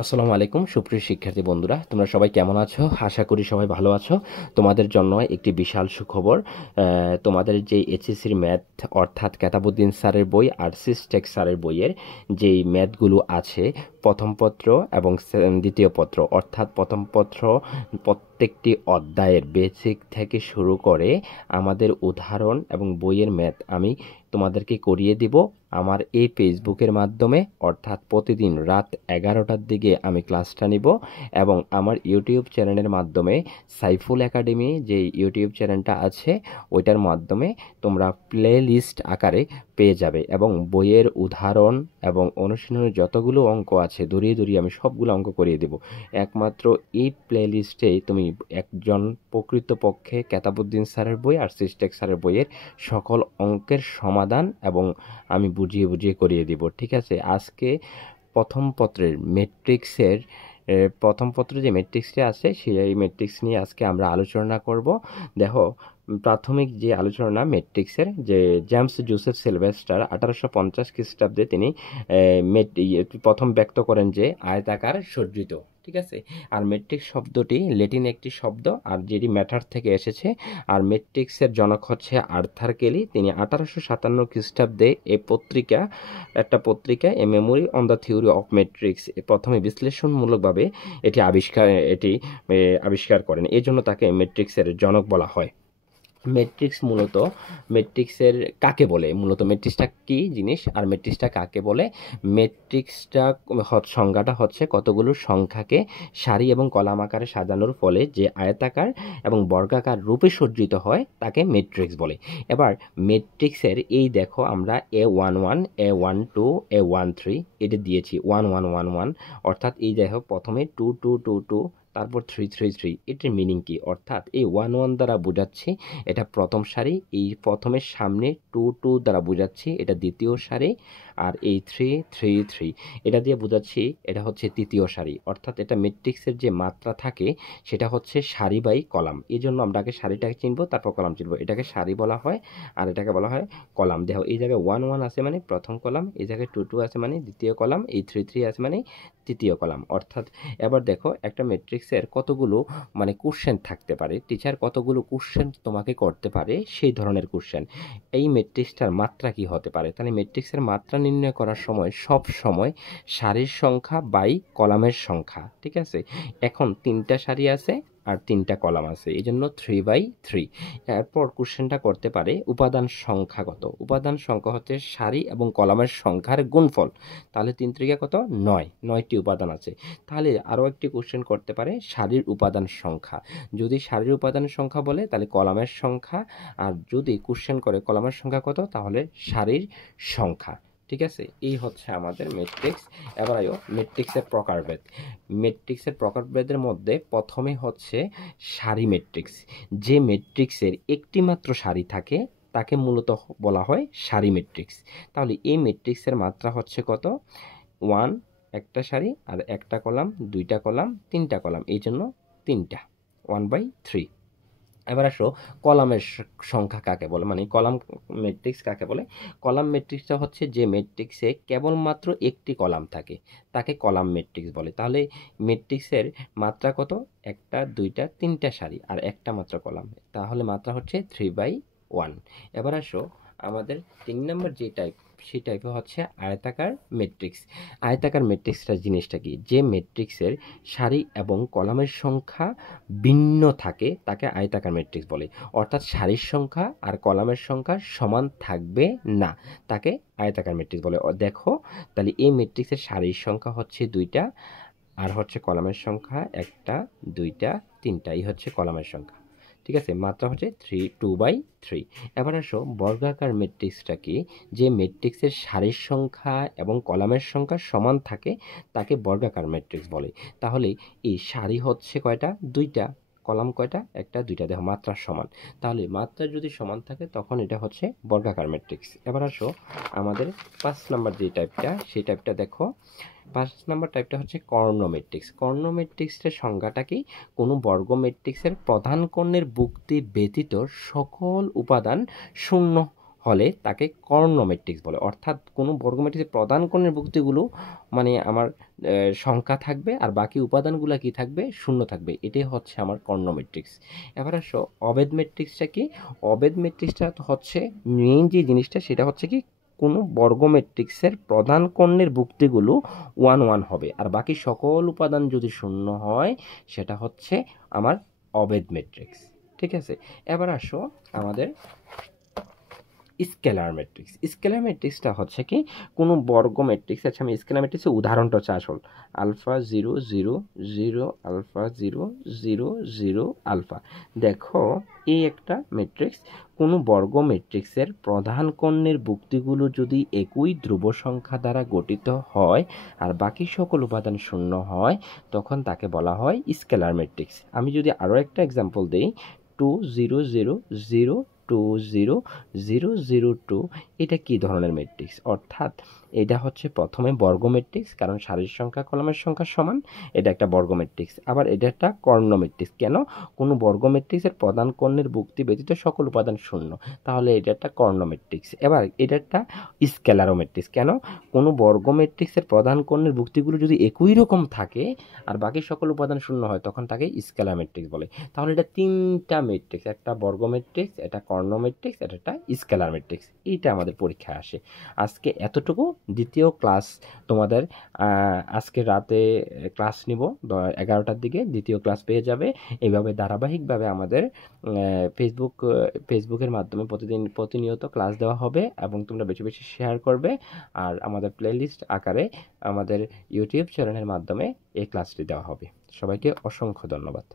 আসসালামু আলাইকুম সুপ্রিয় শিক্ষার্থী বন্ধুরা, তোমরা সবাই কেমন আছো? আশা করি সবাই ভালো আছো। তোমাদের জন্য একটি বিশাল সুখবর। তোমাদের যে এইচএসসির ম্যাথ অর্থাৎ কেতাবুদ্দিন স্যারের বই আর সিস্টেক স্যারের বইয়ের যেই ম্যাথগুলো আছে, প্রথম পত্র এবং দ্বিতীয় পত্র অর্থাৎ প্রথম পত্র প্রত্যেকটি অধ্যায়ের বেসিক থেকে শুরু করে আমাদের উদাহরণ এবং বইয়ের ম্যাথ আমি তোমাদেরকে করিয়ে দিব আমার এই ফেসবুকের মাধ্যমে। অর্থাৎ প্রতিদিন রাত 11টার দিকে আমি ক্লাসটা নিব এবং আমার ইউটিউব চ্যানেলের মাধ্যমে সাইফুল একাডেমি যে ইউটিউব চ্যানেলটা আছে ওইটার মাধ্যমে তোমরা প্লে লিস্ট আকারে পেয়ে যাবে এবং বইয়ের উদাহরণ এবং অনুশীলনের যতগুলো অঙ্ক আছে দূরিয়ে দূরিয়ে আমি সবগুলো অঙ্ক করিয়ে দেব। একমাত্র এই প্লে লিস্টেই তুমি একজন প্রকৃতপক্ষে কেতাবুদ্দিন স্যারের বই আর সিস্টেক স্যারের বইয়ের সকল অঙ্কের সমাধান এবং আমি বুঝিয়ে বুঝিয়ে করিয়ে দিব। ঠিক আছে, আজকে প্রথম পত্রের ম্যাট্রিক্সের প্রথম পত্রে যে ম্যাট্রিক্সটা আছে সেই ম্যাট্রিক্স নিয়ে আজকে আমরা আলোচনা করব। দেখো, প্রাথমিক যে আলোচনা ম্যাট্রিক্সের, যে জেমস জোসেফ সিলভেস্টার 1850 খ্রিস্টাব্দে তিনি প্রথম ব্যক্ত করেন যে আয়তাকার সজ্জিত। ঠিক আছে, আর ম্যাট্রিক্স শব্দটি ল্যাটিন একটি শব্দ আর যেটি ম্যাটার থেকে এসেছে। আর ম্যাট্রিক্সের জনক হচ্ছে আর্থার কেলি। তিনি 1857 খ্রিস্টাব্দে একটা পত্রিকা এ memory on the theory of matrix প্রথমে বিশ্লেষণমূলকভাবে এটি আবিষ্কার করেন। এই জন্য তাকে ম্যাট্রিক্সের জনক বলা হয়। ম্যাট্রিক্সের কাকে বলে, মূলত ম্যাট্রিক্সটা কি জিনিস আর ম্যাট্রিক্সটা কাকে বলে? ম্যাট্রিক্সটা সংজ্ঞাটা হচ্ছে কতগুলো সংখ্যাকে সারি এবং কলাম আকারে সাজানোর ফলে যে আয়তাকার এবং বর্গাকার রূপে সজ্জিত হয় তাকে ম্যাট্রিক্স বলে। এবার ম্যাট্রিক্সের এই দেখো, আমরা A11 A12 A13 এটা দিয়েছি 1111, অর্থাৎ এই দেখো প্রথমে 2222 তারপর 333। এটির মিনিং কি? অর্থাৎ এই 11 দ্বারা বোঝাচ্ছি এটা প্রথম সারি, এই প্রথমের সামনে 22 দ্বারা বোঝাচ্ছি এটা দ্বিতীয় সারি, আর এই 333 এটা দিয়ে বোঝাচ্ছি এটা হচ্ছে তৃতীয় সারি। অর্থাৎ এটা ম্যাট্রিক্সের যে মাত্রা থাকে সেটা হচ্ছে সারি বাই কলাম। এই জন্য আমরা আগে সারিটাকে চিনবো, তারপর কলাম চিনবো। এটাকে সারি বলা হয় আর এটাকে বলা হয় কলাম। দেখো, এই জায়গায় 11 আছে মানে প্রথম কলাম, এই জায়গায় 22 আছে মানে দ্বিতীয় কলাম, এই 33 আছে মানে তৃতীয় কলাম। অর্থাৎ এবার দেখো, একটা ম্যাট্রিক্সের কতগুলো কোশ্চেন থাকতে পারে, টিচার কতগুলো কোশ্চেন তোমাকে করতে পারে সেই ধরনের কোশ্চেন। এই ম্যাট্রিক্সটার মাত্রা কি হতে পারে? তাহলে ম্যাট্রিক্সের মাত্রা নির্ণয় করার সময় সব সময় সারির সংখ্যা বাই কলামের সংখ্যা। ঠিক আছে, এখন 3টা সারি আছে আর 3টা কলাম আছে, এই জন্য 3/3। এরপর কোশ্চেনটা করতে পারে উপাদান সংখ্যা কত। উপাদান সংখ্যা হচ্ছে সারি এবং কলামের সংখ্যার গুণফল। তাহলে 3 × কত? 9টি উপাদান আছে। তাহলে আরও একটি কোশ্চেন করতে পারে সারির উপাদান সংখ্যা। যদি সারির উপাদানের সংখ্যা বলে তাহলে কলামের সংখ্যা, আর যদি কোশ্চেন করে কলামের সংখ্যা কত তাহলে সারির সংখ্যা। ঠিক আছে, এই হচ্ছে আমাদের ম্যাট্রিক্স। এবার আয়ো ম্যাট্রিক্সের প্রকারভেদ। ম্যাট্রিক্সের প্রকারভেদের মধ্যে প্রথমে হচ্ছে সারি ম্যাট্রিক্স। যে ম্যাট্রিক্সের একটি মাত্র সারি থাকে তাকে মূলত বলা হয় সারি ম্যাট্রিক্স। তাহলে এই ম্যাট্রিক্সের মাত্রা হচ্ছে কত? 1 একটা সারি আর একটা কলাম, 2টা কলাম, 3টা কলাম, এই জন্য 3টা, 1/3। এবার আসো কলামের সংখ্যা কাকে বলে, কলাম ম্যাট্রিক্স কাকে বলে? কলাম ম্যাট্রিক্সটা হচ্ছে যে ম্যাট্রিক্সে কেবলমাত্র একটি কলাম থাকে তাকে কলাম ম্যাট্রিক্স বলে। তাহলে ম্যাট্রিক্সের মাত্রা কত? 1টা 2টা 3টা সারি আর একটা মাত্র কলাম, তাহলে মাত্রা হচ্ছে 3/1। এবার আসো আমাদের 3 নম্বর যে টাইপ, সেই টাইপে হচ্ছে আয়তাকার ম্যাট্রিক্স। আয়তাকার ম্যাট্রিক্সটা জিনিসটা কি? যে ম্যাট্রিক্সের সারি এবং কলামের সংখ্যা ভিন্ন থাকে তাকে আয়তাকার ম্যাট্রিক্স বলে। অর্থাৎ সারির সংখ্যা আর কলামের সংখ্যা সমান থাকবে না, তাকে আয়তাকার ম্যাট্রিক্স বলে। দেখো, তাহলে এই ম্যাট্রিক্সের সারির সংখ্যা হচ্ছে 2টা আর হচ্ছে কলামের সংখ্যা 1টা 2টা 3টা, এই হচ্ছে কলামের সংখ্যা। ঠিক আছে, মাত্রা হচ্ছে 2/3। এবার আসো বর্গাকার ম্যাট্রিক্সটা কি? যে ম্যাট্রিক্সের সারির সংখ্যা এবং কলামের সংখ্যা সমান থাকে তাকে বর্গাকার ম্যাট্রিক্স বলে। তাহলে এই সারি হচ্ছে কয়টা? 2টা, কলাম কয়টা? 1টা 2টা। দেখো, মাত্রা সমান, তাহলে মাত্রা যদি সমান থাকে তখন এটা হচ্ছে বর্গাকার ম্যাট্রিক্স। এবার আসো আমাদের 5 নাম্বার যে টাইপটা, সেই টাইপটা দেখো। 5 নাম্বার টাইপটা হচ্ছে কর্ণ ম্যাট্রিক্স। কর্ণ ম্যাট্রিক্সের সংজ্ঞাটা কি? কোনো বর্গ ম্যাট্রিক্সের প্রধান কর্ণের বুক্তি ব্যতীত সকল উপাদান শূন্য হলে তাকে কর্ণ ম্যাট্রিক্স বলে। অর্থাৎ কোনো বর্গ ম্যাট্রিক্সের প্রধান কর্ণের ভুক্তিগুলো মানে আমার সংখ্যা থাকবে আর বাকি উপাদানগুলো কি থাকবে, শূন্য থাকবে, এটাই হচ্ছে আমার কর্ণ ম্যাট্রিক্স। এবার আসো অবেদ ম্যাট্রিক্সটা কি। অবেদ ম্যাট্রিক্সটা হচ্ছে মেইন যে জিনিসটা সেটা হচ্ছে কি কোনো বর্গ ম্যাট্রিক্সের প্রধান কর্ণের ভুক্তিগুলো 1 1 হবে আর বাকি সকল উপাদান যদি শূন্য হয় সেটা হচ্ছে আমার অবেদ ম্যাট্রিক্স। ঠিক আছে, এবার আসো আমাদের স্কেলার ম্যাট্রিক্স। স্কেলার ম্যাট্রিক্সটা হচ্ছে কি কোনো বর্গ ম্যাট্রিক্স। আচ্ছা আমি স্কেলার ম্যাট্রিক্সের উদাহরণটা হচ্ছে আসল আলফা 0 0 0 আলফা 0 0 0 আলফা। দেখো এই একটা ম্যাট্রিক্স, কোনো বর্গ ম্যাট্রিক্সের প্রধান কর্ণের ভুক্তিগুলো যদি একই ধ্রুব সংখ্যা দ্বারা গঠিত হয় আর বাকি সকল উপাদান শূন্য হয় তখন তাকে বলা হয় স্কেলার ম্যাট্রিক্স। আমি যদি আরও একটা এক্সাম্পল দিই 2 0 0 0 2 0 0 0 2, এটা কি ধরনের ম্যাট্রিক্স? অর্থাৎ এটা হচ্ছে প্রথমে বর্গ ম্যাট্রিক্স, কারণ সারির সংখ্যা কলামের সংখ্যা সমান, এটা একটা বর্গ ম্যাট্রিক্স। আবার এটা একটা কর্ণ ম্যাট্রিক্স। কেন? কোনো বর্গ ম্যাট্রিক্সের প্রধান কর্ণের ভুক্তি ব্যতীত সকল উপাদান শূন্য, তাহলে এটা একটা কর্ণ ম্যাট্রিক্স। এবার এটা একটা স্কেলারো ম্যাট্রিক্স। কেন? কোনো বর্গ ম্যাট্রিক্সের প্রধান কর্ণের ভুক্তিগুলো যদি একই রকম থাকে আর বাকি সকল উপাদান শূন্য হয় তখন তাকে স্কেলার ম্যাট্রিক্স বলে। তাহলে এটা তিনটা ম্যাট্রিক্স, একটা বর্গ ম্যাট্রিক্স, এটা কর্ণ ম্যাট্রিক্স, এটা একটা স্কেলার ম্যাট্রিক্স। এইটা আমাদের পরীক্ষায় আসে। আজকে এতটুকু। দ্বিতীয় ক্লাস তোমাদের আজকে রাতে ক্লাস নিব 11টার দিকে, দ্বিতীয় ক্লাস পেয়ে যাবে। এইভাবে ধারাবাহিকভাবে আমাদের ফেসবুকের মাধ্যমে প্রতিনিয়ত ক্লাস দেওয়া হবে এবং তোমরা বেশি বেশি শেয়ার করবে। আর আমাদের প্লেলিস্ট আকারে আমাদের ইউটিউব চ্যানেলের মাধ্যমে এই ক্লাসটি দেওয়া হবে। সবাইকে অসংখ্য ধন্যবাদ।